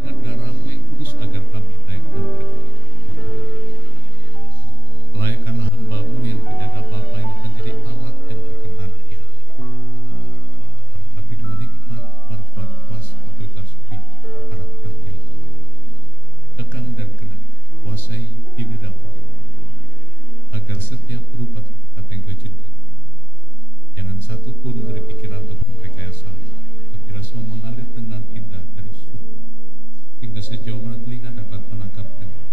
dengan darah-Mu yang kudus agar kami layak dan berkenan. Layakkanlah hamba-Mu yang tidak ada apa-apa ini menjadi alat yang berkenan di hadapan. Tapi dengan hikmat, marifat, kuasa, otoritas, karakter ilahi, kekang dan kendali, kuasai diri dahulu, agar setiap berupa kata yang Kau izinkan, jangan satu pun dari pikiran ataupun rekayasa, tapi semua mengalir dengan indah dari surga, hingga sejauh mana telinga dapat menangkap dengar.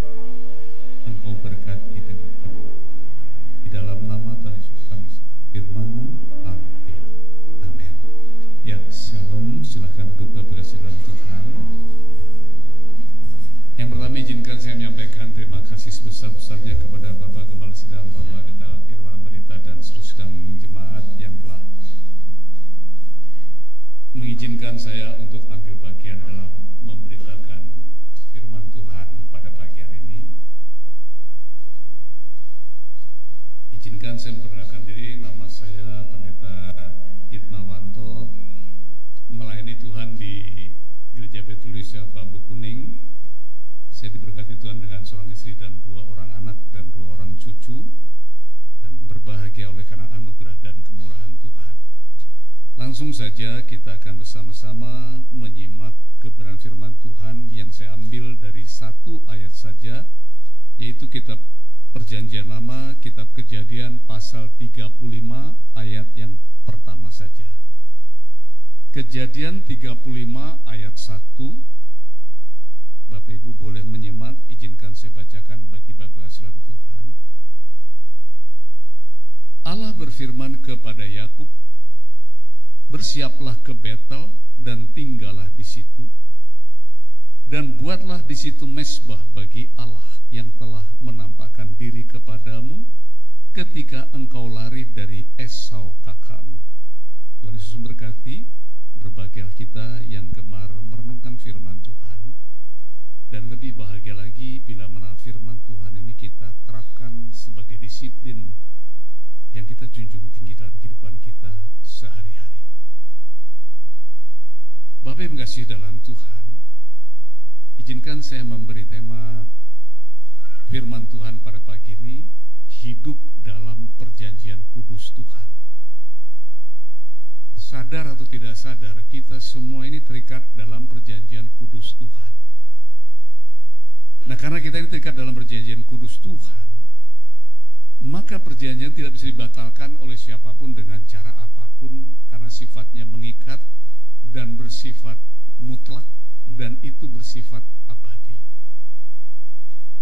Engkau berkati dengan kebenaran. Di dalam nama Tuhan Yesus kami firman-Mu, haleluya, amin. Ya, shalom, silakan duduk Bapak kasih dalam Tuhan. Yang pertama izinkan saya menyampaikan terima kasih sebesar-besarnya kepada Bapak Gembala Sidang, Bapak Genta Irwan Berita dan seluruh sidang jemaat yang telah mengizinkan saya untuk ambil bagian dalam memberitakan firman Tuhan pada pagi hari ini. Izinkan saya memperkenalkan diri, nama saya Pendeta Hitnawanto, melayani Tuhan di Gereja Betul Indonesia Bambu Kuning. Saya diberkati Tuhan dengan seorang istri dan 2 orang anak dan 2 orang cucu, dan berbahagia oleh karena anugerah dan kemurahan Tuhan. Langsung saja kita akan bersama-sama menyimak kebenaran firman Tuhan yang saya ambil dari 1 ayat saja, yaitu kitab Perjanjian Lama, kitab Kejadian pasal 35 ayat yang pertama saja. Kejadian 35 ayat 1. Bapak Ibu boleh menyimak, izinkan saya bacakan bagi Bapak hasilan Tuhan. Allah berfirman kepada Yakub, "Bersiaplah ke Betel dan tinggallah di situ, dan buatlah di situ mezbah bagi Allah yang telah menampakkan diri kepadamu ketika engkau lari dari Esau kakakmu." Tuhan Yesus memberkati. Berbahagia kita yang gemar merenungkan firman Tuhan, dan lebih bahagia lagi bila mana firman Tuhan ini kita terapkan sebagai disiplin yang kita junjung tinggi dalam kehidupan kita sehari-hari. Bapak yang mengasihi dalam Tuhan, izinkan saya memberi tema firman Tuhan pada pagi ini, hidup dalam perjanjian kudus Tuhan. Sadar atau tidak sadar, kita semua ini terikat dalam perjanjian kudus Tuhan. Nah, karena kita ini terikat dalam perjanjian kudus Tuhan, maka perjanjian tidak bisa dibatalkan oleh siapapun dengan cara apapun, karena sifatnya mengikat dan bersifat mutlak, dan itu bersifat abadi.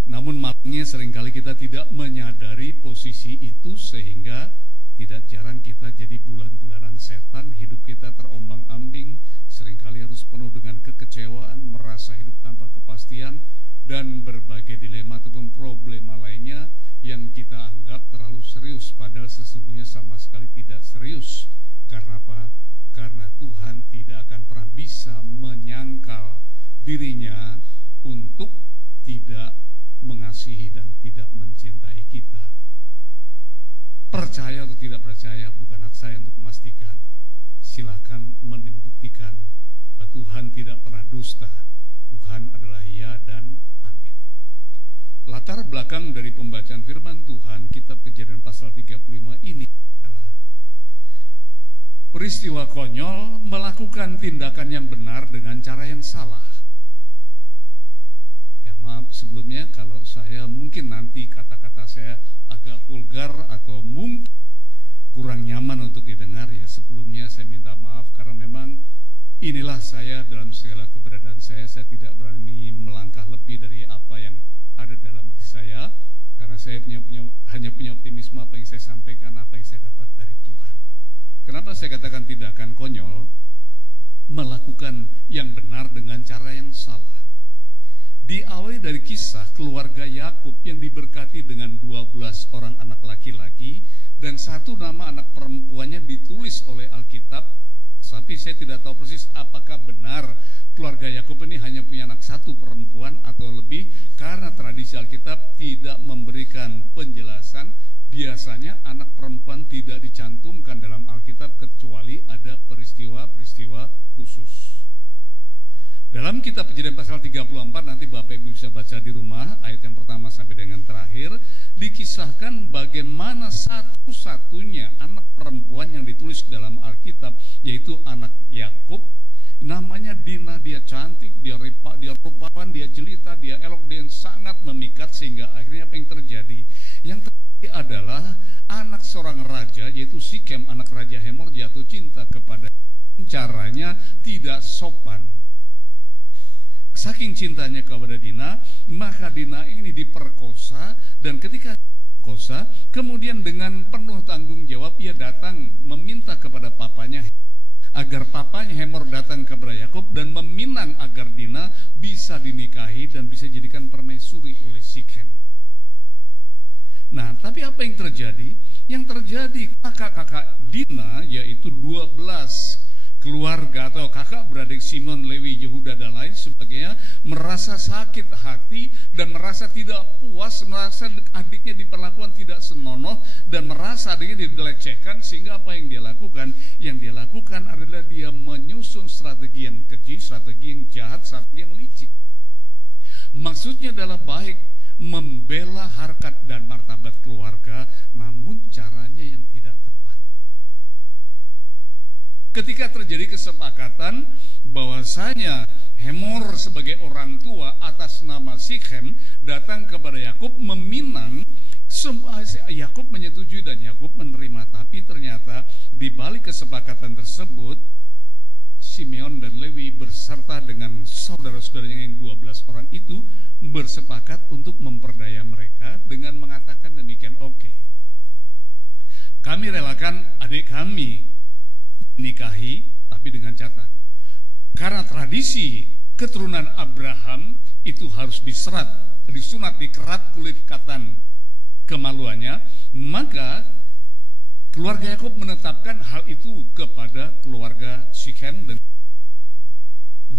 Namun malangnya seringkali kita tidak menyadari posisi itu, sehingga tidak jarang kita jadi bulan-bulanan setan, hidup kita terombang-ambing, seringkali harus penuh dengan kekecewaan, merasa hidup tanpa kepastian, dan berbagai dilema ataupun problema lainnya yang kita anggap terlalu serius, padahal sesungguhnya sama sekali tidak serius. Karena apa? Karena Tuhan tidak akan pernah bisa menyangkal dirinya untuk tidak mengasihi dan tidak mencintai kita. Percaya atau tidak percaya bukan hak saya untuk memastikan. Silakan membuktikan bahwa Tuhan tidak pernah dusta. Tuhan adalah ya dan amin. Latar belakang dari pembacaan firman Tuhan kitab Kejadian pasal 35 ini adalah peristiwa konyol melakukan tindakan yang benar dengan cara yang salah. Ya, maaf sebelumnya kalau saya mungkin nanti kata-kata saya agak vulgar atau mungkin kurang nyaman untuk didengar, ya sebelumnya saya minta maaf, karena memang inilah saya dalam segala keberadaan saya tidak berani melangkah lebih dari apa yang ada dalam diri saya, karena saya hanya punya optimisme apa yang saya sampaikan, apa yang saya dapat dari Tuhan. Kenapa saya katakan tindakan konyol? Melakukan yang benar dengan cara yang salah. Diawali dari kisah keluarga Yakub yang diberkati dengan 12 orang anak laki-laki, dan 1 nama anak perempuannya ditulis oleh Alkitab. Tapi saya tidak tahu persis apakah benar keluarga Yakub ini hanya punya anak 1 perempuan atau lebih, karena tradisi Alkitab tidak memberikan penjelasan. Biasanya anak perempuan tidak dicantumkan dalam Alkitab kecuali ada peristiwa-peristiwa khusus. Dalam kitab Kejadian pasal 34, nanti Bapak Ibu bisa baca di rumah, ayat yang pertama sampai dengan terakhir, dikisahkan bagaimana satu-satunya anak perempuan yang ditulis dalam Alkitab, yaitu anak Yakub. Namanya Dina, dia cantik, dia rupawan, dia jelita, dia elok, dia sangat memikat, sehingga akhirnya apa yang terjadi? Yang terjadi adalah anak seorang raja, yaitu Sikem, anak Raja Hemor, jatuh cinta kepada. Caranya tidak sopan. Saking cintanya kepada Dina, maka Dina ini diperkosa, dan ketika diperkosa, kemudian dengan penuh tanggung jawab ia datang meminta kepada papanya agar papanya Hemor datang kepada Yakub dan meminang agar Dina bisa dinikahi dan bisa dijadikan permaisuri oleh Sikem. Nah, tapi apa yang terjadi? Yang terjadi kakak-kakak Dina, yaitu 12 keluarga atau kakak beradik Simon, Lewi, Yehuda dan lain sebagainya, merasa sakit hati dan merasa tidak puas, merasa adiknya diperlakukan tidak senonoh dan merasa adiknya dilecehkan, sehingga apa yang dia lakukan? Yang dia lakukan adalah dia menyusun strategi yang keji, strategi yang jahat, strategi yang licik. Maksudnya adalah baik, membela harkat dan martabat keluarga, namun caranya yang tidak tepat. Ketika terjadi kesepakatan bahwasanya Hemor sebagai orang tua atas nama Sikem datang kepada Yakub meminang, Yakub menyetujui dan Yakub menerima. Tapi ternyata di balik kesepakatan tersebut, Simeon dan Lewi berserta dengan saudara-saudaranya yang 12 orang itu bersepakat untuk memperdaya mereka dengan mengatakan demikian, oke, kami relakan adik kami nikahi, tapi dengan catatan, karena tradisi keturunan Abraham itu harus disunat, dikerat kulit katan kemaluannya, maka keluarga Yakub menetapkan hal itu kepada keluarga Sikem,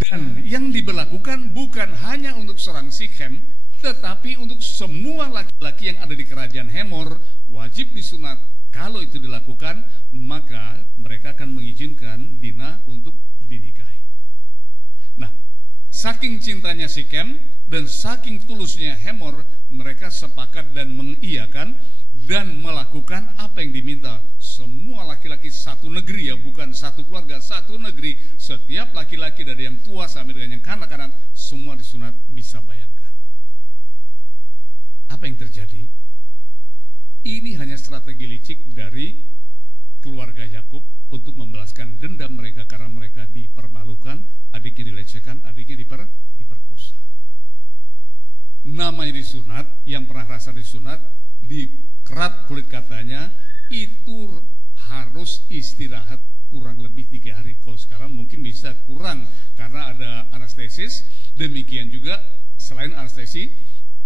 dan yang diberlakukan bukan hanya untuk seorang Sikem, tetapi untuk semua laki-laki yang ada di kerajaan Hemor wajib disunat. Kalau itu dilakukan, maka mereka akan mengizinkan Dina untuk dinikahi. Nah, saking cintanya Sikem dan saking tulusnya Hemor, mereka sepakat dan mengiyakan dan melakukan apa yang diminta. Semua laki-laki satu negeri, ya, bukan satu keluarga, satu negeri. Setiap laki-laki dari yang tua sampai dengan yang kanak-kanak, semua disunat. Bisa bayangkan apa yang terjadi? Ini hanya strategi licik dari keluarga Yakub untuk membalaskan dendam mereka karena mereka dipermalukan, adiknya dilecehkan, adiknya diperkosa. Namanya disunat, yang pernah rasa disunat, dikerat kulit katanya, itu harus istirahat kurang lebih 3 hari. Kalau sekarang mungkin bisa kurang karena ada anestesis. Demikian juga selain anestesi,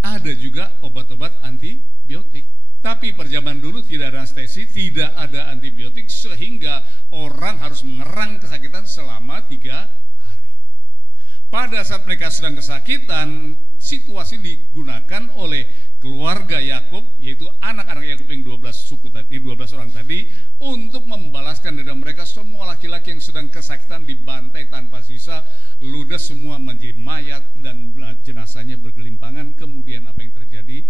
ada juga obat-obat antibiotik. Tapi pada zaman dulu tidak ada anestesi, tidak ada antibiotik, sehingga orang harus mengerang kesakitan selama 3 hari. Pada saat mereka sedang kesakitan, situasi digunakan oleh keluarga Yakub, yaitu anak-anak Yakub yang 12 suku tadi, 12 orang tadi, untuk membalaskan dendam mereka. Semua laki-laki yang sedang kesakitan dibantai tanpa sisa, ludes semua menjadi mayat dan jenazahnya bergelimpangan. Kemudian apa yang terjadi?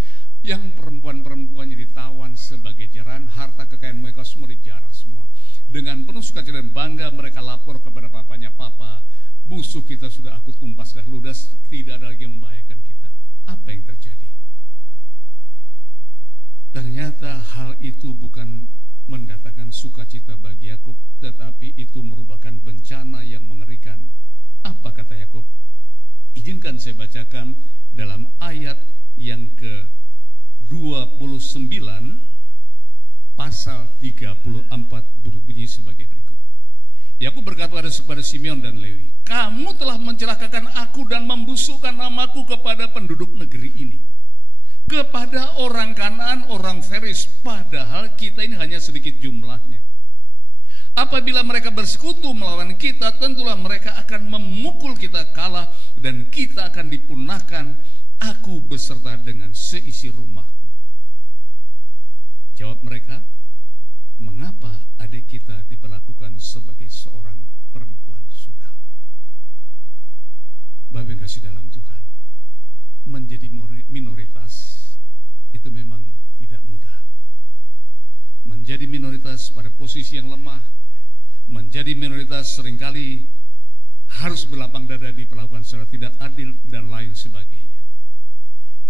Yang perempuan-perempuannya ditawan sebagai jarahan, harta kekayaan mereka semua dijarah semua. Dengan penuh sukacita dan bangga mereka lapor kepada papanya, "Papa, musuh kita sudah aku tumpas dah ludas, tidak ada lagi yang membahayakan kita." Apa yang terjadi? Ternyata hal itu bukan mendatangkan sukacita bagi Yakub, tetapi itu merupakan bencana yang mengerikan. Apa kata Yakub? Izinkan saya bacakan dalam ayat yang ke-29 pasal 34 berbunyi sebagai berikut. Yakub berkata kepada Simeon dan Lewi, "Kamu telah mencelakakan aku dan membusukkan namaku kepada penduduk negeri ini, kepada orang Kanaan, orang Feris, padahal kita ini hanya sedikit jumlahnya. Apabila mereka bersekutu melawan kita, tentulah mereka akan memukul kita kalah dan kita akan dipunahkan, aku beserta dengan seisi rumahku." Jawab mereka, "Mengapa adik kita diperlakukan sebagai seorang perempuan sundal?" Bapak yang kasih dalam Tuhan, menjadi minoritas itu memang tidak mudah. Menjadi minoritas pada posisi yang lemah, menjadi minoritas seringkali harus berlapang dada diperlakukan secara tidak adil dan lain sebagainya.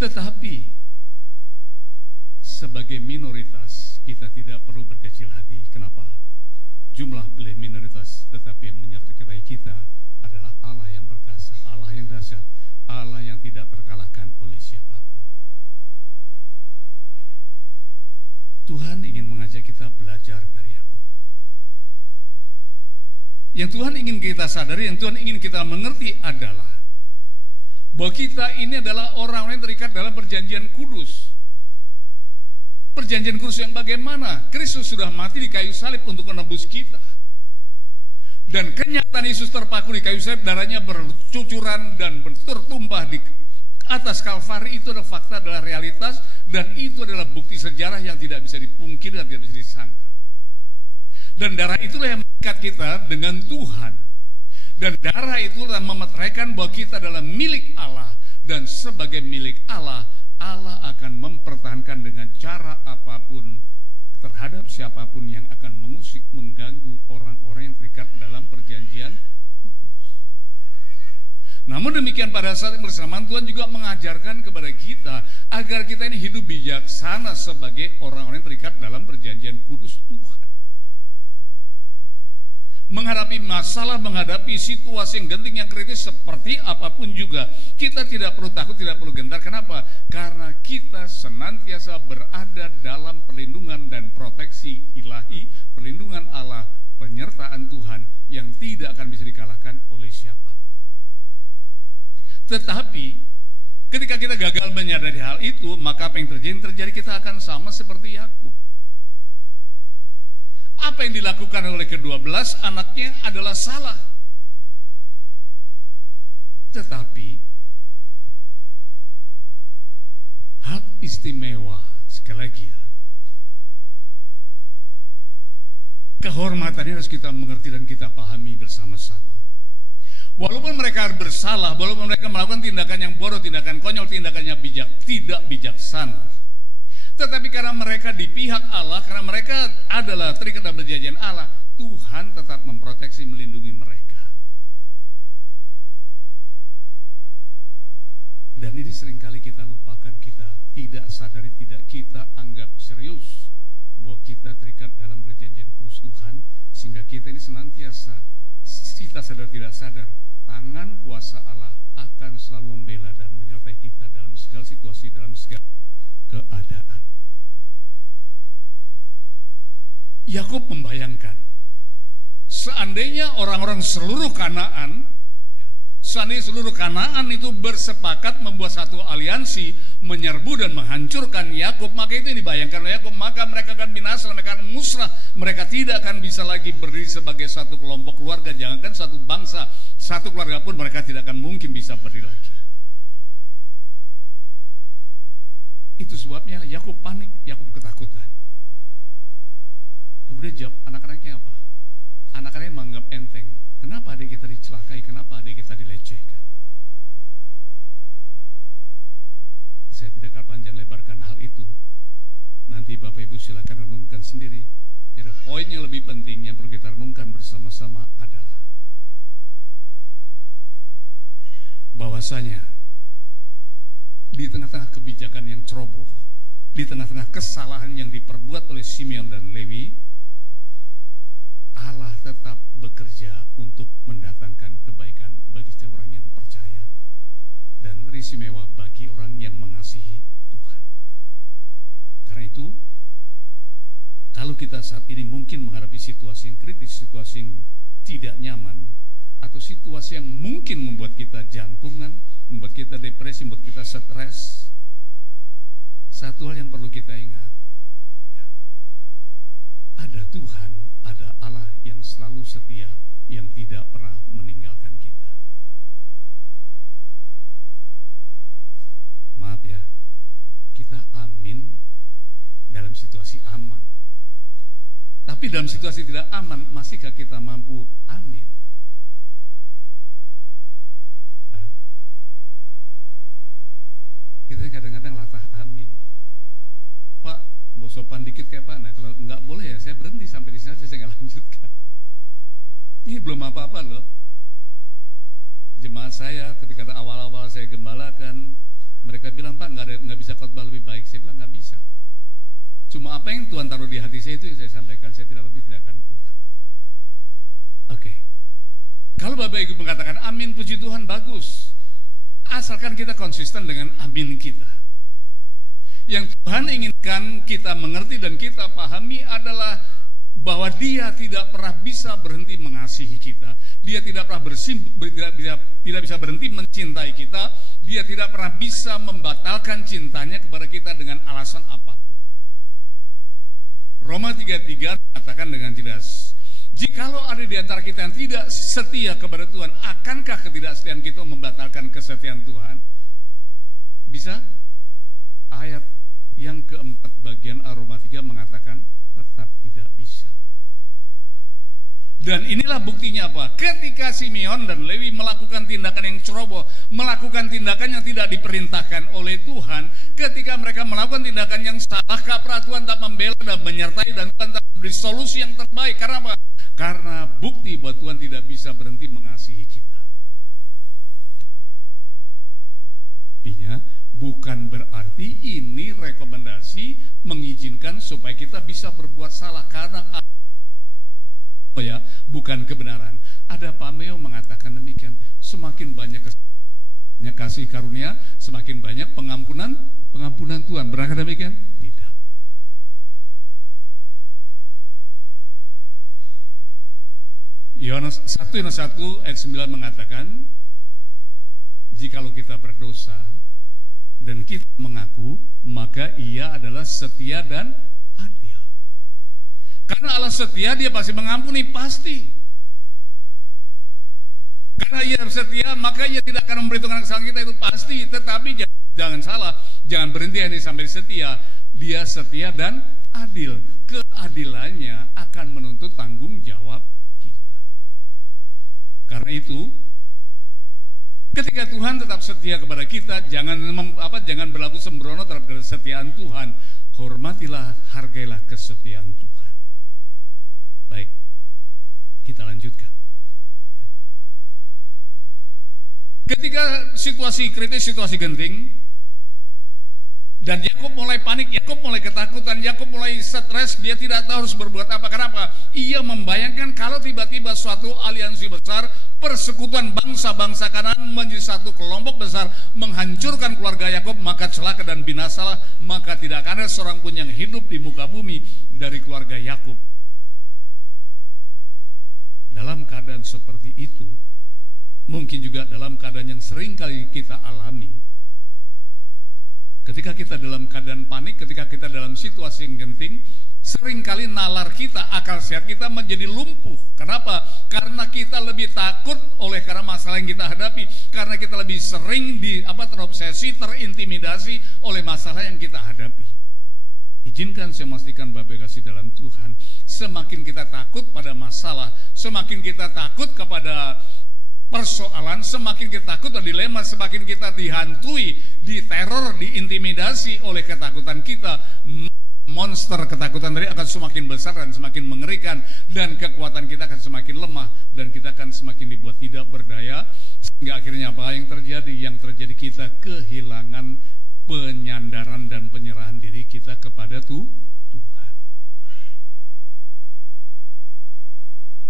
Tetapi sebagai minoritas kita tidak perlu berkecil hati. Kenapa? Jumlah boleh minoritas, tetapi yang menyertai kita adalah Allah yang perkasa, Allah yang dahsyat, Allah yang tidak terkalahkan oleh siapapun. Tuhan ingin mengajak kita belajar dari Yakub. Yang Tuhan ingin kita sadari, yang Tuhan ingin kita mengerti adalah bahwa kita ini adalah orang-orang yang terikat dalam perjanjian kudus. Perjanjian kudus yang bagaimana? Kristus sudah mati di kayu salib untuk menebus kita. Dan kenyataan Yesus terpaku di kayu salib, darahnya bercucuran dan tertumpah di atas Kalvari, itu adalah fakta, adalah realitas, dan itu adalah bukti sejarah yang tidak bisa dipungkiri dan tidak bisa disangkal. Dan darah itulah yang mengikat kita dengan Tuhan. Dan darah itulah memeteraikan bahwa kita adalah milik Allah, dan sebagai milik Allah, Allah akan mempertahankan dengan cara apapun terhadap siapapun yang akan mengusik, mengganggu orang-orang yang terikat dalam perjanjian kudus. Namun demikian, pada saat yang bersamaan Tuhan juga mengajarkan kepada kita agar kita ini hidup bijaksana sebagai orang-orang yang terikat dalam perjanjian kudus Tuhan. Menghadapi masalah, menghadapi situasi yang genting, yang kritis seperti apapun juga, kita tidak perlu takut, tidak perlu gentar. Kenapa? Karena kita senantiasa berada dalam perlindungan dan proteksi ilahi, perlindungan Allah, penyertaan Tuhan yang tidak akan bisa dikalahkan oleh siapa. Tetapi ketika kita gagal menyadari hal itu, maka apa yang terjadi kita akan sama seperti Yakub. Apa yang dilakukan oleh ke-12 anaknya adalah salah. Tetapi hak istimewa, sekali lagi ya, kehormatannya harus kita mengerti dan kita pahami bersama-sama. Walaupun mereka bersalah, walaupun mereka melakukan tindakan yang bodoh, tindakan konyol, tindakannya tidak bijaksana, tetapi karena mereka di pihak Allah, karena mereka adalah terikat dalam perjanjian Allah, Tuhan tetap memproteksi, melindungi mereka. Dan ini seringkali kita lupakan, kita tidak sadari, tidak kita anggap serius bahwa kita terikat dalam perjanjian kudus Tuhan, sehingga kita ini senantiasa, kita sadar tidak sadar, tangan kuasa Allah akan selalu membela dan menyertai kita dalam segala situasi, dalam segala keadaan. Yakub membayangkan, seandainya orang-orang seluruh Kanaan, seandainya seluruh Kanaan itu bersepakat membuat satu aliansi menyerbu dan menghancurkan Yakub, maka itu yang dibayangkan oleh Yakub, maka mereka akan binasa, mereka akan musnah, mereka tidak akan bisa lagi berdiri sebagai satu kelompok keluarga, jangankan satu bangsa, satu keluarga pun mereka tidak akan mungkin bisa berdiri lagi. Itu sebabnya Yakub panik, Yakub ketakutan. Kemudian jawab, anak-anaknya apa? Anak-anaknya menganggap enteng. Kenapa adik kita dicelakai? Kenapa adik kita dilecehkan? Saya tidak akan panjang lebarkan hal itu. Nanti Bapak Ibu silakan renungkan sendiri. Ada poin yang lebih penting yang perlu kita renungkan bersama-sama adalah bahwasanya di tengah-tengah kebijakan yang ceroboh, di tengah-tengah kesalahan yang diperbuat oleh Simeon dan Lewi, Allah tetap bekerja untuk mendatangkan kebaikan bagi setiap orang yang percaya dan istimewa bagi orang yang mengasihi Tuhan. Karena itu, kalau kita saat ini mungkin menghadapi situasi yang kritis, situasi yang tidak nyaman, atau situasi yang mungkin membuat kita jantungan, membuat kita depresi, membuat kita stres, satu hal yang perlu kita ingat, ada Tuhan, ada Allah yang selalu setia, yang tidak pernah meninggalkan kita. Maaf ya, kita amin dalam situasi aman. Tapi dalam situasi tidak aman, masihkah kita mampu amin? kita kadang-kadang latah amin. Pak, mau sopan dikit kayak mana? Kalau nggak boleh ya saya berhenti sampai di sana, saya nggak lanjutkan. Ini belum apa-apa loh. Jemaat saya ketika awal-awal saya gembalakan, mereka bilang, Pak, nggak bisa khotbah lebih baik. Saya bilang nggak bisa. Cuma apa yang Tuhan taruh di hati saya itu yang saya sampaikan. Saya tidak lebih, tidak akan kurang. Oke. Kalau Bapak Ibu mengatakan amin, puji Tuhan, bagus. Asalkan kita konsisten dengan amin kita. Yang Tuhan inginkan kita mengerti dan kita pahami adalah bahwa Dia tidak pernah bisa berhenti mengasihi kita. Dia tidak pernah tidak bisa berhenti mencintai kita. Dia tidak pernah bisa membatalkan cintanya kepada kita dengan alasan apapun. Roma 3:3 mengatakan dengan jelas, jikalau ada di antara kita yang tidak setia kepada Tuhan, akankah ketidaksetiaan kita membatalkan kesetiaan Tuhan? Bisa? Ayat yang keempat bagian Roma 3 mengatakan tetap tidak bisa. Dan inilah buktinya apa? Ketika Simeon dan Lewi melakukan tindakan yang ceroboh, melakukan tindakan yang tidak diperintahkan oleh Tuhan, ketika mereka melakukan tindakan yang salah, kaprah, Tuhan tak membela dan menyertai, dan Tuhan tak beri solusi yang terbaik. Karena apa? Karena bukti bahwa Tuhan tidak bisa berhenti mengasihi kita. Artinya bukan berarti ini rekomendasi mengizinkan supaya kita bisa berbuat salah, karena ya, bukan kebenaran. Ada Pameo mengatakan demikian, semakin banyak kasih karunia, semakin banyak pengampunan Tuhan. Benarkah demikian? Tidak. Yohanes 1 ayat 9 mengatakan, jikalau kita berdosa dan kita mengaku, maka Ia adalah setia dan adil. Karena Allah setia, Dia pasti mengampuni, pasti. Karena Ia setia, maka Ia tidak akan memperhitungkan kesalahan kita, itu pasti. Tetapi jangan salah, jangan berhenti hanya sampai setia. Dia setia dan adil. Keadilannya akan menuntut tanggung jawab kita. Karena itu, ketika Tuhan tetap setia kepada kita, jangan berlaku sembrono terhadap kesetiaan Tuhan. Hormatilah, hargailah kesetiaan Tuhan. Baik, kita lanjutkan. Ketika situasi kritis, situasi genting, dan Yakub mulai panik, Yakub mulai ketakutan, Yakub mulai stres, dia tidak tahu harus berbuat apa. Kenapa? Ia membayangkan kalau tiba-tiba suatu aliansi besar, persekutuan bangsa-bangsa Kanaan menjadi satu kelompok besar, menghancurkan keluarga Yakub, maka celaka dan binasalah, maka tidak akan ada seorang pun yang hidup di muka bumi dari keluarga Yakub. Dalam keadaan seperti itu, mungkin juga dalam keadaan yang sering kali kita alami, ketika kita dalam keadaan panik, ketika kita dalam situasi yang genting, seringkali nalar kita, akal sehat kita menjadi lumpuh. Kenapa? Karena kita lebih takut karena masalah yang kita hadapi, karena kita lebih sering terobsesi, terintimidasi oleh masalah yang kita hadapi. Izinkan saya memastikan Bapak kasih dalam Tuhan, semakin kita takut pada masalah, semakin kita takut kepada persoalan, semakin kita takut pada dilema, semakin kita dihantui, diteror, diintimidasi oleh ketakutan kita, monster ketakutan tadi akan semakin besar dan semakin mengerikan, dan kekuatan kita akan semakin lemah, dan kita akan semakin dibuat tidak berdaya, sehingga akhirnya apa yang terjadi? Yang terjadi kita kehilangan penyandaran dan penyerahan diri kita kepada Tuhan.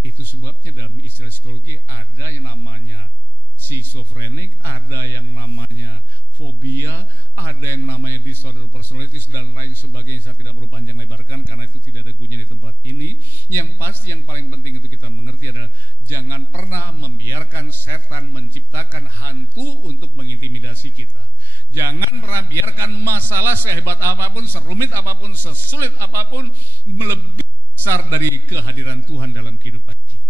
Itu sebabnya dalam istilah psikologi ada yang namanya schizophrenic, ada yang namanya fobia, ada yang namanya disorder personalities, dan lain sebagainya. Saya tidak perlu panjang lebarkan karena itu tidak ada gunanya di tempat ini. Yang pasti yang paling penting itu kita mengerti adalah jangan pernah membiarkan setan menciptakan hantu untuk mengintimidasi kita. Jangan pernah biarkan masalah sehebat apapun, serumit apapun, sesulit apapun lebih besar dari kehadiran Tuhan dalam kehidupan kita.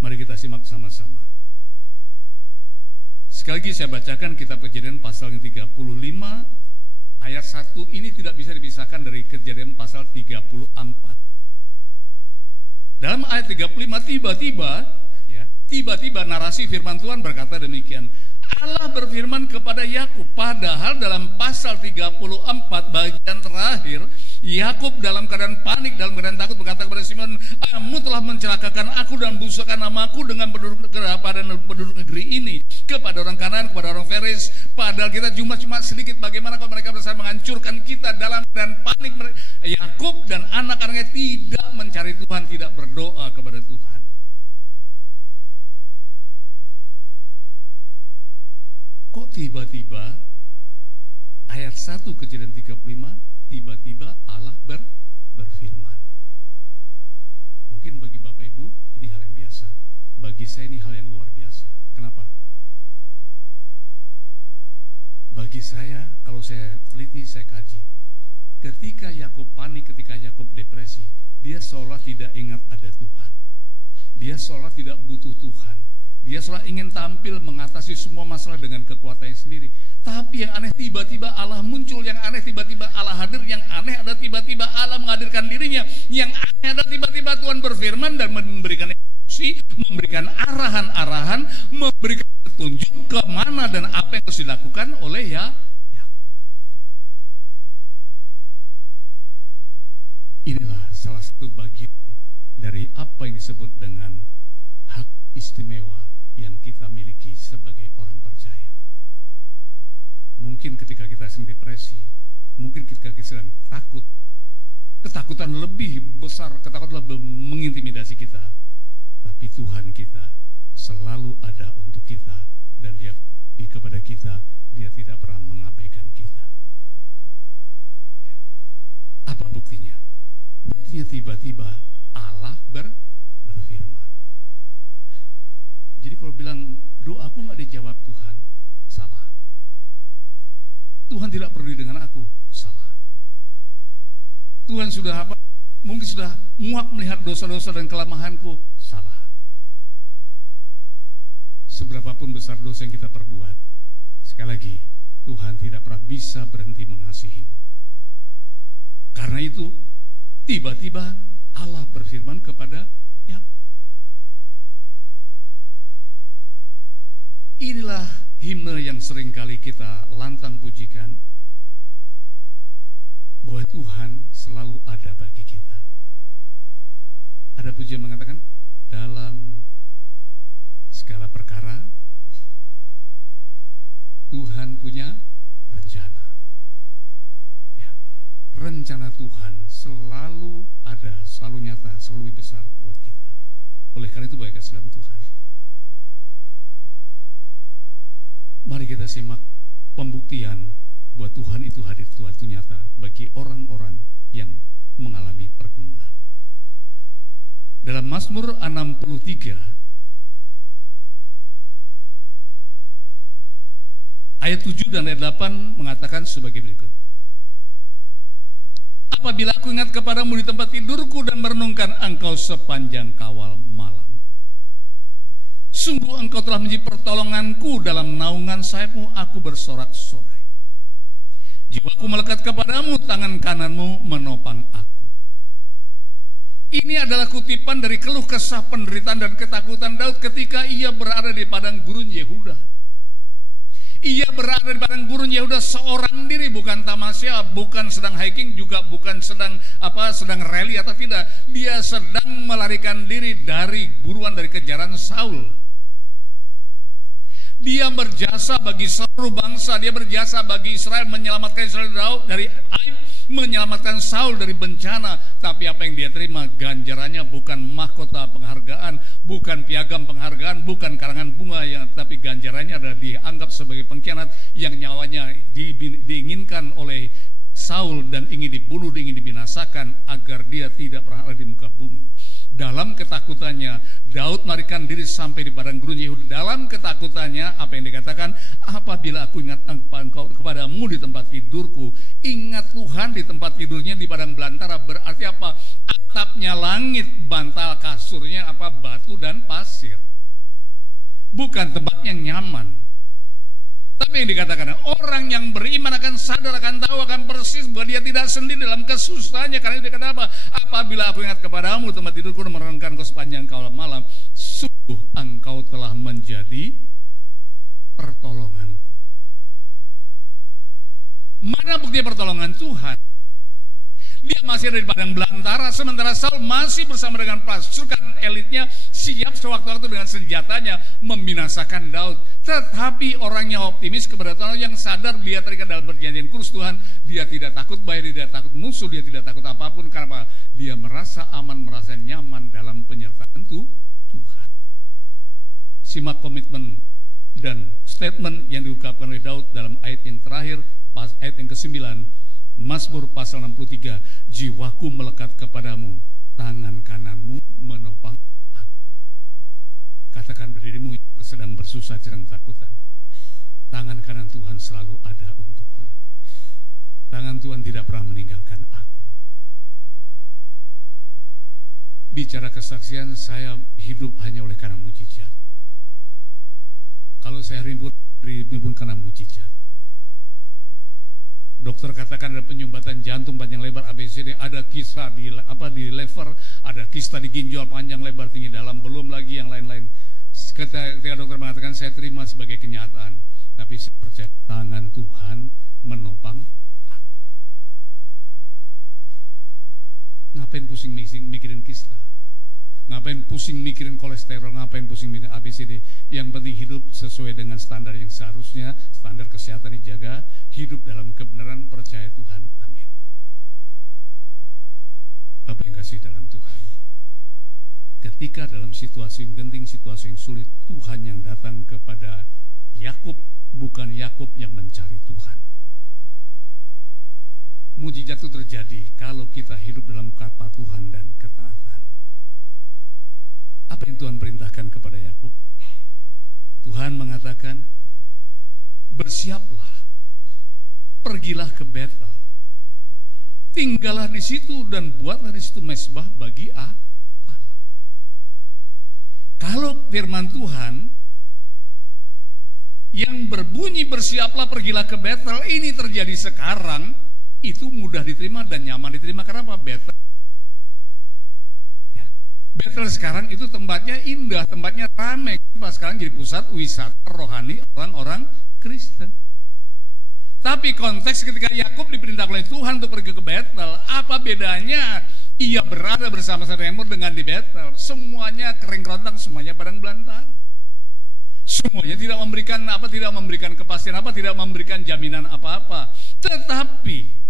Mari kita simak sama-sama. Sekali lagi saya bacakan kitab Kejadian pasal yang 35 ayat 1 ini tidak bisa dipisahkan dari Kejadian pasal 34. Dalam ayat 35 tiba-tiba narasi firman Tuhan berkata demikian, Allah berfirman kepada Yakub, padahal dalam pasal 34 bagian terakhir, Yakub dalam keadaan panik, dalam keadaan takut berkata kepada Simon, kamu telah mencelakakan aku dan busukkan namaku dengan penduduk negeri ini, kepada orang Kanaan, kepada orang Feris, padahal kita cuma sedikit. Bagaimana kalau mereka berusaha menghancurkan kita? Dalam keadaan panik, Yakub dan anak-anaknya tidak mencari Tuhan, tidak berdoa kepada Tuhan. Kok tiba-tiba ayat 1 Kejadian 35 tiba-tiba Allah berfirman. Mungkin bagi Bapak Ibu ini hal yang biasa, bagi saya ini hal yang luar biasa. Kenapa? Bagi saya, kalau saya teliti, saya kaji, ketika Yakub panik, ketika Yakub depresi, dia seolah tidak ingat ada Tuhan, dia seolah tidak butuh Tuhan, dia seolah ingin tampil mengatasi semua masalah dengan kekuatannya sendiri. Tapi yang aneh, tiba-tiba Allah muncul. Yang aneh, tiba-tiba Allah hadir. Yang aneh ada tiba-tiba Allah menghadirkan dirinya. Yang aneh ada tiba-tiba Tuhan berfirman dan memberikan instruksi, memberikan arahan-arahan, memberikan petunjuk kemana dan apa yang harus dilakukan oleh Yakub. Inilah salah satu bagian dari apa yang disebut dengan hak istimewa yang kita miliki sebagai orang percaya. Mungkin ketika kita sedang depresi, mungkin ketika kita sedang takut, ketakutan lebih besar, ketakutan lebih mengintimidasi kita, tapi Tuhan kita selalu ada untuk kita, dan Dia kepada kita, Dia tidak pernah mengabaikan kita. Apa buktinya? Buktinya tiba-tiba Allah berfirman. Jadi kalau bilang doaku nggak dijawab Tuhan, salah. Tuhan tidak peduli dengan aku, salah. Tuhan sudah mungkin sudah muak melihat dosa-dosa dan kelemahanku, salah. Seberapapun besar dosa yang kita perbuat, sekali lagi Tuhan tidak pernah bisa berhenti mengasihimu. Karena itu tiba-tiba Allah berfirman kepada Yakub. Inilah himne yang seringkali kita lantang pujikan, bahwa Tuhan selalu ada bagi kita. Ada pujian mengatakan, dalam segala perkara Tuhan punya rencana. Ya, rencana Tuhan selalu ada, selalu nyata, selalu besar buat kita. Oleh karena itu, baik kasih dalam Tuhan, mari kita simak pembuktian bahwa Tuhan itu hadir, Tuhan itu nyata bagi orang-orang yang mengalami pergumulan. Dalam Mazmur 63 ayat 7 dan ayat 8 mengatakan sebagai berikut. Apabila aku ingat kepadamu di tempat tidurku dan merenungkan engkau sepanjang kawal malam, sungguh engkau telah menjadi pertolonganku, dalam naungan sayapmu aku bersorak-sorai. Jiwaku melekat kepadamu, tangan kananmu menopang aku. Ini adalah kutipan dari keluh kesah, penderitaan dan ketakutan Daud ketika ia berada di padang gurun Yehuda. Ia berada di padang gurun Yehuda seorang diri, bukan tamasya, bukan sedang hiking, juga bukan sedang rally atau tidak. Dia sedang melarikan diri dari buruan, dari kejaran Saul. Dia berjasa bagi seluruh bangsa, dia berjasa bagi Israel, menyelamatkan Israel dari aib, menyelamatkan Saul dari bencana. Tapi apa yang dia terima, ganjarannya bukan mahkota penghargaan, bukan piagam penghargaan, bukan karangan bunga, tapi ganjarannya adalah dianggap sebagai pengkhianat yang nyawanya diinginkan oleh Saul dan ingin dibunuh, ingin dibinasakan agar dia tidak pernah ada di muka bumi. Dalam ketakutannya, Daud melarikan diri sampai di padang gurun Yehuda. Dalam ketakutannya, apa yang dikatakan? Apabila aku ingat engkau kepadamu di tempat tidurku. Ingat Tuhan di tempat tidurnya di padang belantara. Berarti apa? Atapnya langit, bantal kasurnya batu dan pasir. Bukan tempat yang nyaman. Tapi yang dikatakan, orang yang beriman akan sadar, akan tahu, akan persis bahwa dia tidak sendiri dalam kesusahannya. Karena dia kata apa? Apabila aku ingat kepadamu tempat tidurku dan merenungkan kau sepanjang kawal malam, sungguh engkau telah menjadi pertolongan pertolonganku. Mana bukti pertolongan Tuhan? Dia masih ada di padang belantara, sementara Saul masih bersama dengan pasukan elitnya, siap sewaktu-waktu dengan senjatanya membinasakan Daud. Tetapi orang yang optimis kepada Tuhan, yang sadar dia terikat dalam perjanjian kudus Tuhan, dia tidak takut bahaya, dia tidak takut musuh, dia tidak takut apapun. Karena dia merasa aman, merasa nyaman dalam penyertaan Tuhan. Simak komitmen dan statement yang diungkapkan oleh Daud dalam ayat yang terakhir, ayat yang ke-9, Mazmur pasal 63, jiwaku melekat kepadamu, tangan kananmu menopang aku. Katakan berdirimu yang sedang bersusah, sedang takutan, tangan kanan Tuhan selalu ada untukku. Tangan Tuhan tidak pernah meninggalkan aku. Bicara kesaksian, saya hidup hanya oleh karena mujizat. Kalau saya rimbun karena mujizat. Dokter katakan ada penyumbatan jantung panjang lebar ABCD, ada kista di lever, ada kista di ginjal panjang lebar tinggi dalam, belum lagi yang lain-lain. Ketika dokter mengatakan saya terima sebagai kenyataan, tapi saya percaya tangan Tuhan menopang aku. Ngapain pusing mikirin kista? Ngapain pusing mikirin kolesterol? Ngapain pusing mikirin ABCD? Yang penting hidup sesuai dengan standar yang seharusnya, standar kesehatan dijaga, hidup dalam kebenaran, percaya Tuhan. Amin. Bapak yang kasih dalam Tuhan, ketika dalam situasi yang genting, situasi yang sulit, Tuhan yang datang kepada Yakub, bukan Yakub yang mencari Tuhan. Mujizat itu terjadi kalau kita hidup dalam kepatuhan dan ketaatan. Apa yang Tuhan perintahkan kepada Yakub? Tuhan mengatakan, bersiaplah, pergilah ke Betel, tinggallah di situ dan buatlah di situ mezbah bagi Allah. Kalau firman Tuhan yang berbunyi bersiaplah pergilah ke Betel ini terjadi sekarang, itu mudah diterima dan nyaman diterima. Karena apa? Betel sekarang itu tempatnya indah, tempatnya ramai. Sekarang jadi pusat wisata rohani orang-orang Kristen. Tapi konteks ketika Yakub diperintah oleh Tuhan untuk pergi ke Betel, apa bedanya ia berada bersama Semur dengan di Betel? Semuanya kering kerontang, semuanya padang belantara. Semuanya tidak memberikan kepastian apa, tidak memberikan jaminan apa-apa. Tetapi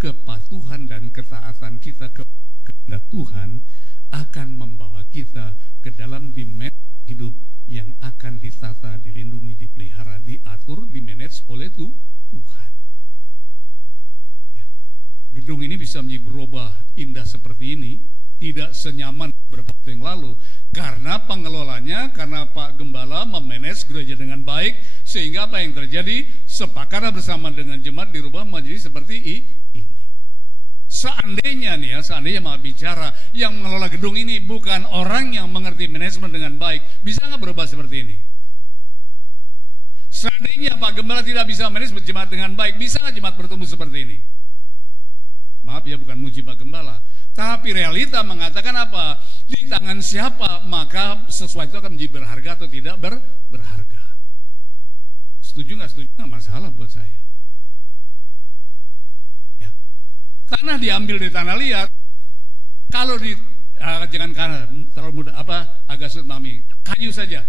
kepatuhan dan ketaatan kita kepada Tuhan akan membawa kita ke dalam dimensi hidup yang akan ditata, dilindungi, dipelihara, diatur, dimanage oleh Tuhan. Ya. Gedung ini bisa menjadi berubah indah seperti ini, tidak senyaman beberapa waktu yang lalu, karena pengelolanya, karena Pak Gembala memanage gereja dengan baik, sehingga apa yang terjadi, sepakat bersama dengan jemaat dirubah menjadi seperti ini. Seandainya mau bicara yang mengelola gedung ini bukan orang yang mengerti manajemen dengan baik, bisa nggak berubah seperti ini? Seandainya Pak Gembala tidak bisa manajemen jemaat dengan baik, bisa nggak jemaat bertumbuh seperti ini? Maaf ya, bukan muji Pak Gembala, tapi realita mengatakan apa? Di tangan siapa maka sesuatu akan menjadi berharga atau tidak berharga. Setuju nggak setuju? Nggak masalah buat saya. Tanah diambil dari tanah liat, kalau jangan kanan terlalu mudah agak sulit mami, kayu saja.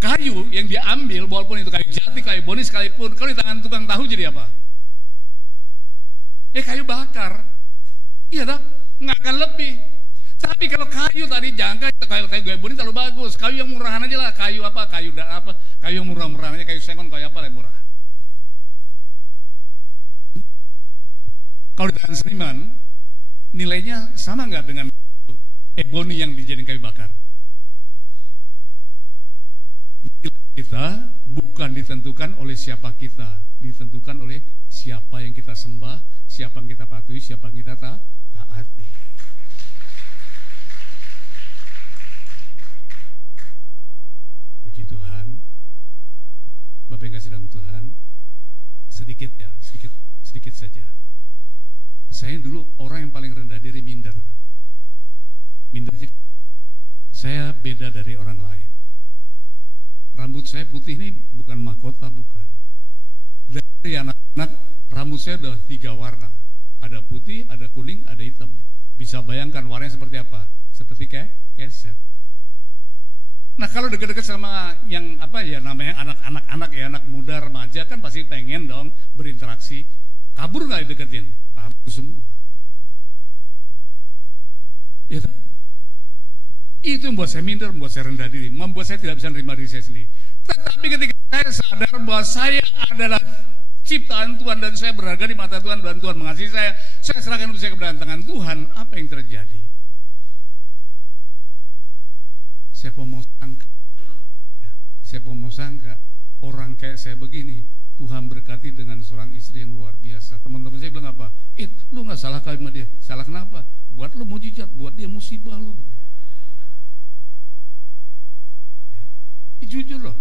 Kayu yang diambil walaupun itu kayu jati, kayu boni sekalipun, kalau di tangan tukang tahu jadi apa? Kayu bakar. Iya dah, nggak akan lebih. Tapi kalau kayu tadi jangka, kayu boni terlalu bagus. Kayu yang murahan aja lah, kayu yang murah-murahan aja, kayu sengon, kayu apa yang murah. Kalau di tangan seniman, nilainya sama nggak dengan eboni yang dijadikan kayu bakar? Nilai kita bukan ditentukan oleh siapa kita, ditentukan oleh siapa yang kita sembah, siapa yang kita patuhi, siapa yang kita taati. Puji Tuhan, Bapak yang kasih dalam Tuhan, sedikit saja. Saya dulu orang yang paling rendah diri, mindernya saya beda dari orang lain. rambut saya putih ini bukan mahkota, bukan. Dari anak-anak, rambut saya udah 3 warna. Ada putih, ada kuning, ada hitam. Bisa bayangkan warnanya seperti apa? Seperti kayak keset. Nah, kalau deket-deket sama yang apa ya namanya anak-anak ya, anak muda, remaja kan pasti pengen dong berinteraksi. Kabur nggak dideketin? Kabur semua. Iya kan? Itu yang membuat saya minder, membuat saya rendah diri, membuat saya tidak bisa menerima diri saya sendiri. Tetapi ketika saya sadar bahwa saya adalah ciptaan Tuhan dan saya berharga di mata Tuhan dan Tuhan mengasihi saya serahkan hidup saya kepada tangan Tuhan. Apa yang terjadi? Siapa mau sangka? Ya, siapa mau sangka orang kayak saya begini Tuhan berkati dengan seorang istri yang luar biasa. Teman-teman saya bilang apa? Lu nggak salah kali sama dia. Salah kenapa? Buat lu mujizat, buat dia musibah lu. Ya, jujur loh.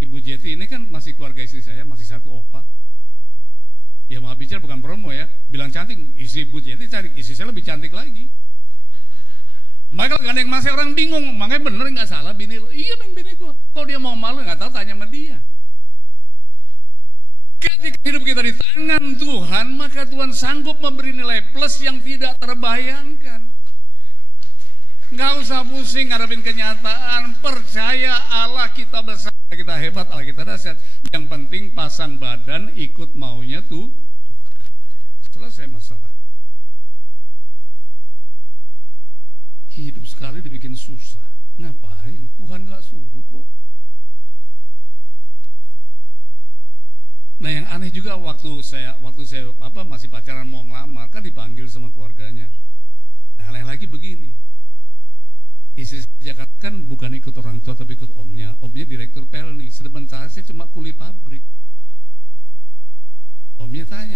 Ibu Jeti ini kan masih keluarga istri saya, masih satu opa. Ya maaf bicara bukan promo ya. Bilang cantik, istri Ibu Jeti cantik, istri saya lebih cantik lagi. Makanya kalau gandeng masih orang bingung, makanya bener nggak salah bini lo. Iya bang bini gua. Kalau dia mau malu nggak tahu tanya sama dia. Ketika hidup kita di tangan Tuhan, maka Tuhan sanggup memberi nilai plus yang tidak terbayangkan. Nggak usah pusing ngadepin kenyataan. Percaya Allah kita besar, kita hebat, Allah kita dahsyat. Yang penting pasang badan ikut maunya tuh Tuhan. Selesai masalah. Hidup sekali dibikin susah. Ngapain? Tuhan gak suruh kok. Nah yang aneh juga waktu saya masih pacaran mau ngelamar kan dipanggil sama keluarganya. Nah aneh lagi begini. Istri Jakarta kan bukan ikut orang tua tapi ikut omnya. Omnya direktur Pelni. Sementara saya cuma kuli pabrik. Omnya tanya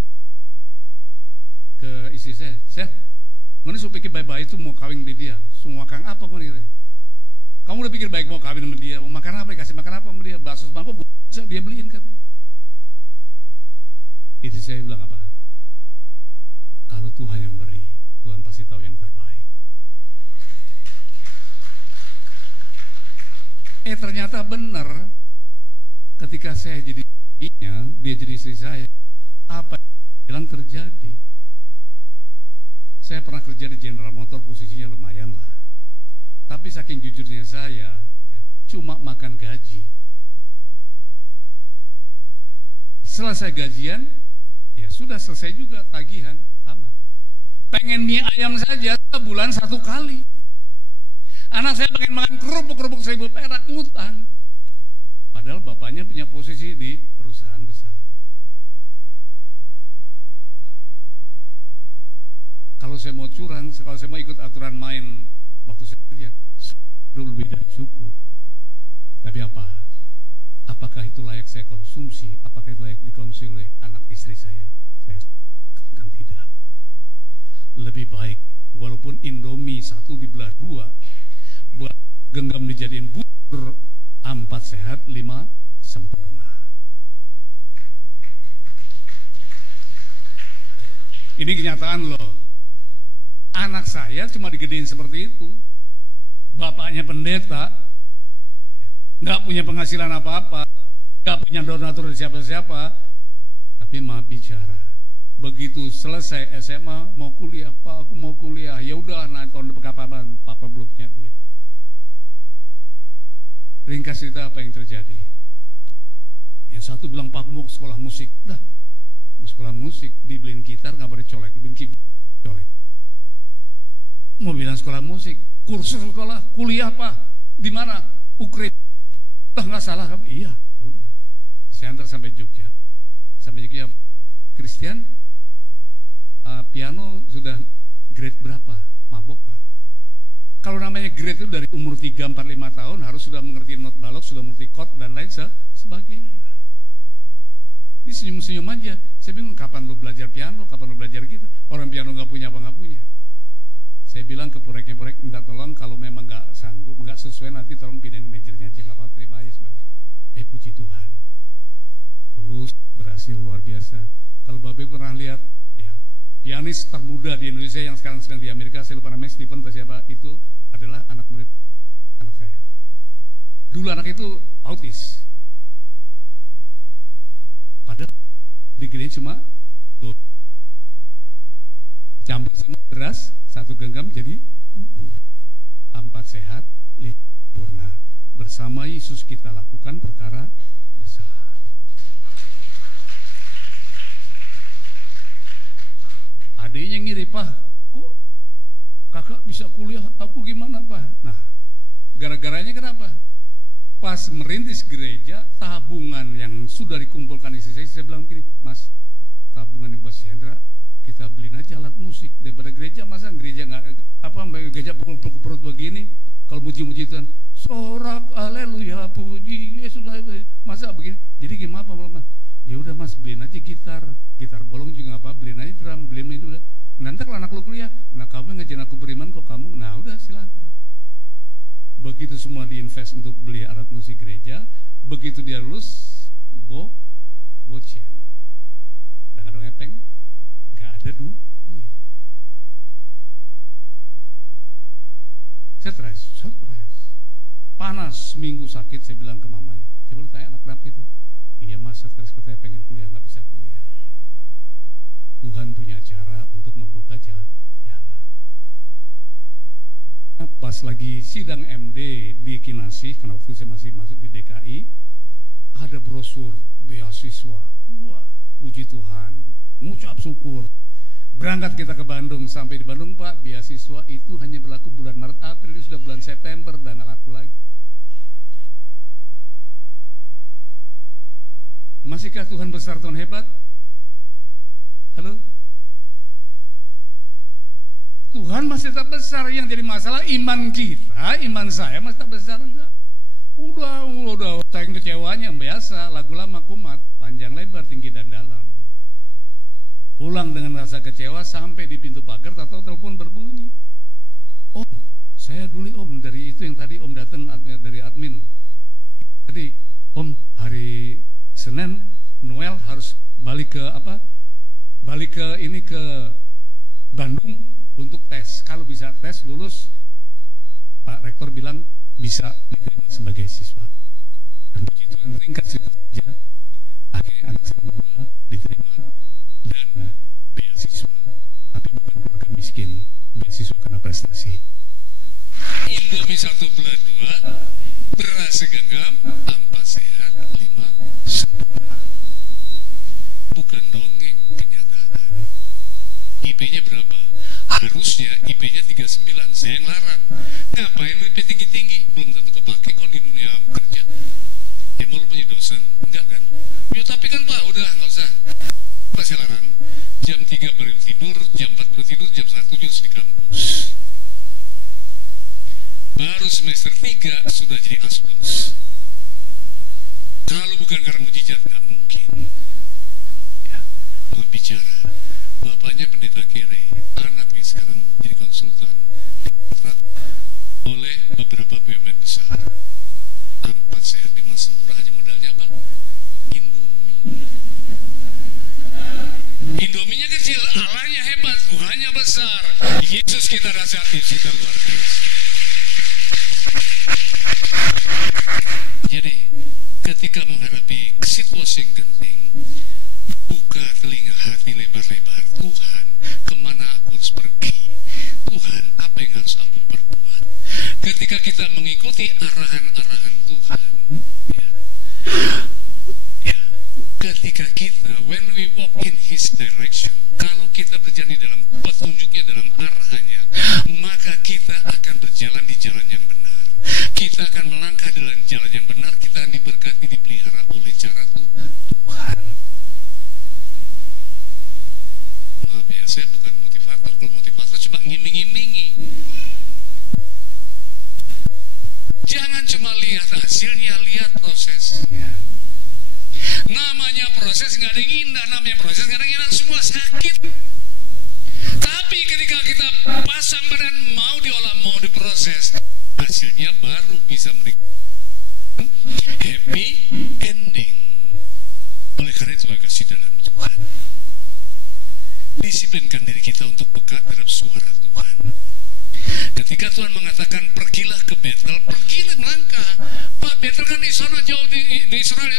ke istri saya, "Kamu sudah pikir baik-baik itu mau kawin sama dia? Semua kang apa kau nih? Kamu udah pikir baik mau kawin sama dia? Mau makan apa? Kasih makan apa sama dia? Bakso semangkuk bisa dia beliin katanya." Itu saya bilang apa? Kalau Tuhan yang beri, Tuhan pasti tahu yang terbaik. Ternyata benar. Ketika saya jadi istrinya, dia jadi istri saya. Apa yang bilang terjadi? Saya pernah kerja di General Motor, posisinya lumayan lah. Tapi saking jujurnya saya, ya, cuma makan gaji. Selesai gajian, ya sudah selesai juga tagihan, amat. Pengen mie ayam saja sebulan 1 kali. Anak saya pengen makan kerupuk 1.000 perak, ngutang. Padahal bapaknya punya posisi di perusahaan besar. Kalau saya mau curang, kalau saya mau ikut aturan main waktu saya kerja, dulu lebih dari cukup. Tapi apa? Apakah itu layak saya konsumsi? Apakah itu layak dikonsumsi oleh anak istri saya? Saya katakan tidak. Lebih baik, walaupun Indomie 1 dibelah 2, buat genggam dijadiin bubur, 4 sehat, 5 sempurna. Ini kenyataan loh. Anak saya cuma digedein seperti itu. Bapaknya pendeta, nggak punya penghasilan apa-apa, nggak punya donatur dari siapa-siapa. Tapi maaf bicara, begitu selesai SMA mau kuliah, Pak aku mau kuliah, ya udah nanti tahun depan kapan, Papa belum punya duit. Ringkas cerita apa yang terjadi? Yang satu bilang, Pak aku mau ke sekolah musik. Dah, mau sekolah musik, dibeliin gitar nggak boleh colek, dibeliin keyboard colek. Mau bilang sekolah musik, kursus sekolah, kuliah apa? Di mana? Ukrit. Dah nggak salah kan? Iya, udah. Saya antar sampai Jogja. Sampai Jogja, Christian, piano sudah grade berapa? Mabok nggak? Kalau namanya grade itu dari umur 3, 4, 5 tahun harus sudah mengerti not balok, sudah mengerti chord dan lain sebagainya. Ini senyum-senyum aja. Saya bingung kapan lu belajar piano, kapan lu belajar gitar. Orang piano nggak punya apa nggak punya. Saya bilang ke proreknya, minta tolong kalau memang nggak sanggup, nggak sesuai nanti tolong pindahin majornya aja, nggak apa-apa, terima aja sebagai. Puji Tuhan, lulus berhasil luar biasa. Kalau Bapak pernah lihat, ya pianis termuda di Indonesia yang sekarang sedang di Amerika, saya lupa namanya Stephen atau siapa, itu adalah anak murid anak saya. Dulu anak itu autis. Padahal di gereja cuma campur sama beras, 1 genggam jadi bubur. 4 sehat, 5 sempurna. Bersama Yesus kita lakukan perkara besar. Adiknya ngiri, Pak, kok kakak bisa kuliah, aku gimana, Pak? Nah, gara-garanya kenapa? Pas merintis gereja, tabungan yang sudah dikumpulkan istri saya bilang begini, Mas, tabungan yang buat si Hendra, kita beliin aja alat musik. Daripada gereja, masa gereja nggak, gereja pukul-pukul perut begini, kalau muji-muji Tuhan, sorak haleluya, puji Yesus, masa begini? Jadi gimana, Pak? Ya udah Mas, beliin aja gitar bolong juga nggak apa, beliin aja drum, beliin itu udah. Nanti kalau anak lu kuliah, nah kamu ngajarin aku beriman kok kamu, nah udah silakan. Begitu semua diinvest untuk beli alat musik gereja, begitu dia lulus, bocen, dengan dong ngepeng, nggak ada duit. Stres, panas, seminggu sakit. Saya bilang ke mamanya, coba lu tanya anak kenapa itu. Iya Mas, stres, katanya pengen kuliah nggak bisa kuliah. Tuhan punya cara untuk membuka jalan. Pas lagi sidang MD di Kinasih, karena waktu itu saya masih masuk di DKI, ada brosur beasiswa. Wah, puji Tuhan, ngucap syukur. Berangkat kita ke Bandung, sampai di Bandung, Pak, beasiswa itu hanya berlaku bulan Maret, April, ini sudah bulan September, udah nggak laku lagi. Masihkah Tuhan besar, Tuhan hebat? Halo? Tuhan masih tetap besar. Yang jadi masalah iman kita, iman saya masih tetap besar enggak? Udah saking kecewanya biasa, lagu lama kumat, panjang lebar, tinggi dan dalam. Pulang dengan rasa kecewa, sampai di pintu pagar atau telepon berbunyi. Om, saya dulu Om, dari itu yang tadi Om datang dari admin. Tadi Om, hari Senin Noel harus balik ke Bandung untuk tes. Kalau bisa tes lulus, Pak Rektor bilang bisa diterima sebagai siswa. Dan puji Tuhan, ringkas saja, akhirnya anak saya berdua diterima dan beasiswa, tapi bukan keluarga miskin, beasiswa karena prestasi. Indomie 1 bulan 2, beras segenggam, 4 sehat, 5 sempurna. Bukan dongeng, kenyataan. IP-nya berapa? Harusnya IP-nya 39, saya yang larang. Ngapain lu IP tinggi-tinggi? Belum tentu kepake kalau di dunia kerja. Ya mau lu punya dosen? Enggak kan? Ya tapi kan Pak, udah nggak usah. Pak saya larang, jam 3 baru tidur, jam 4 baru tidur, jam 1 harus di kampus. Baru semester 3 sudah jadi asdos. Kalau bukan karena mujizat, nggak mungkin. Ya, mau bicara. Bapaknya pendeta kere, anaknya sekarang jadi konsultan, dikontrak oleh beberapa BUMN besar. 4 sehat 5 sempurna, hanya modalnya apa? Indomie. Indominya kecil, Allahnya hebat, Tuhannya besar. Yesus kita dahsyat, kita luar biasa. Jadi ketika menghadapi situasi yang genting, buka telinga hati lebar-lebar. Tuhan, kemana aku harus pergi? Tuhan, apa yang harus aku perbuat? Ketika kita mengikuti arahan-arahan Tuhan, ketika kita, when we walk in His direction, kalau kita berjalan dalam petunjuknya, dalam arahannya, maka kita akan berjalan di jalan yang benar. Kita akan melangkah dalam jalan yang benar. Kita akan diberkati, dipelihara oleh cara Tuhan. Maaf ya, saya bukan motivator. Kalau motivator cuma ngiming-ngimingi. Jangan cuma lihat hasilnya, lihat prosesnya. Namanya proses nggak ada yang indah, namanya proses nggak ada yang indah, semua sakit. Tapi ketika kita pasang badan, mau diolah, mau diproses, hasilnya baru bisa menikmati happy ending. Oleh karena itu, kasih dalam Tuhan, disiplinkan diri kita untuk peka terhadap suara Tuhan. Ketika Tuhan mengatakan pergilah ke Betel, pergilah melangkah. Pak, Betel kan di sana jauh di Israel.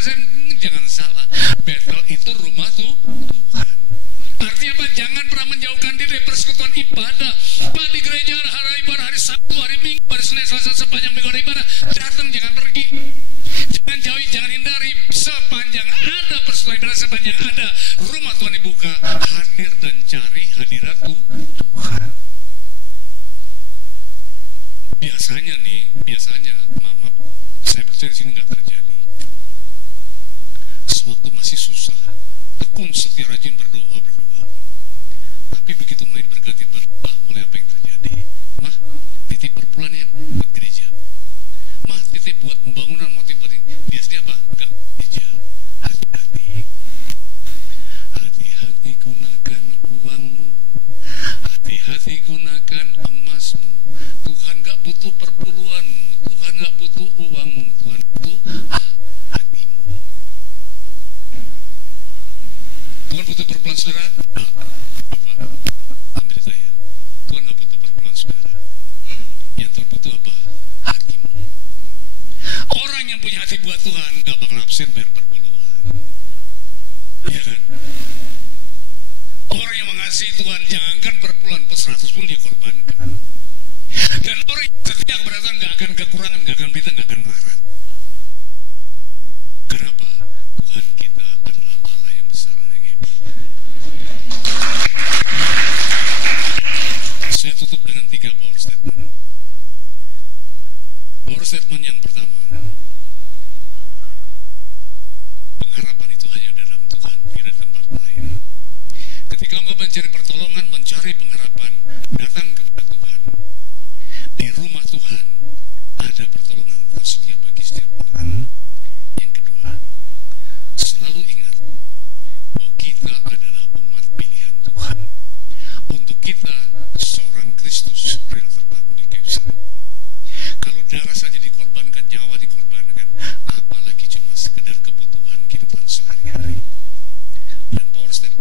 Jangan salah, Betel itu rumah Tuhan. Artinya apa? Jangan pernah menjauhkan diri dari persekutuan ibadah. Pak, di gereja hari ibadah, hari Sabtu, hari Minggu, hari Senin, Selasa, sepanjang minggu hari ibadah, datang, jangan pergi. Jangan jauhi, jangan hindari. Sepanjang ada persekutuan ibadah, sepanjang ada rumah Tuhan dibuka, hadir dan cari hadirat Tuhan. Biasanya, maaf, saya percaya di sini nggak terjadi. Sewaktu masih susah, tekun setia rajin berdoa. Tapi begitu mulai diberkati berdoa, mulai apa yang terjadi? Mah, titip per bulan ya buat gereja. Mah, titip buat pembangunan, mau titip buat ini. Biasanya apa? Enggak gereja. Hati-hati. Hati-hati gunakan uangmu. Hati-hati gunakan emasmu. Tuhan gak butuh perpuluhanmu. Tuhan gak butuh uangmu. Tuhan butuh hatimu. Tuhan butuh perpuluhan saudara? Apa? Ambil saya. Tuhan gak butuh perpuluhan saudara. Yang Tuhan butuh apa? Hatimu. Orang yang punya hati buat Tuhan gak bakal absen bayar perpuluhan. Iya kan? Orang yang mengasihi Tuhan, jangankan perpuluhan, per 100 pun dia korbankan. Dan orang yang setia kepada Tuhan gak akan kekurangan, gak akan pintar, gak akan melarat. Kenapa? Tuhan kita adalah Allah yang besar, Allah yang hebat. Saya tutup dengan 3 power statement. Power statement yang pertama, pengharapan itu hanya dalam Tuhan, tidak tempat lain. Ketika engkau mencari pertolongan, mencari pengharapan, datang kepada Tuhan. Di rumah Tuhan ada pertolongan tersedia bagi setiap orang. Yang kedua, selalu ingat bahwa kita adalah umat pilihan Tuhan. Untuk kita, seorang Kristus rela terpaku di kayu salib. Kalau darah saja dikorbankan, nyawa dikorbankan, apalagi cuma sekedar kebutuhan kehidupan sehari-hari. Dan power step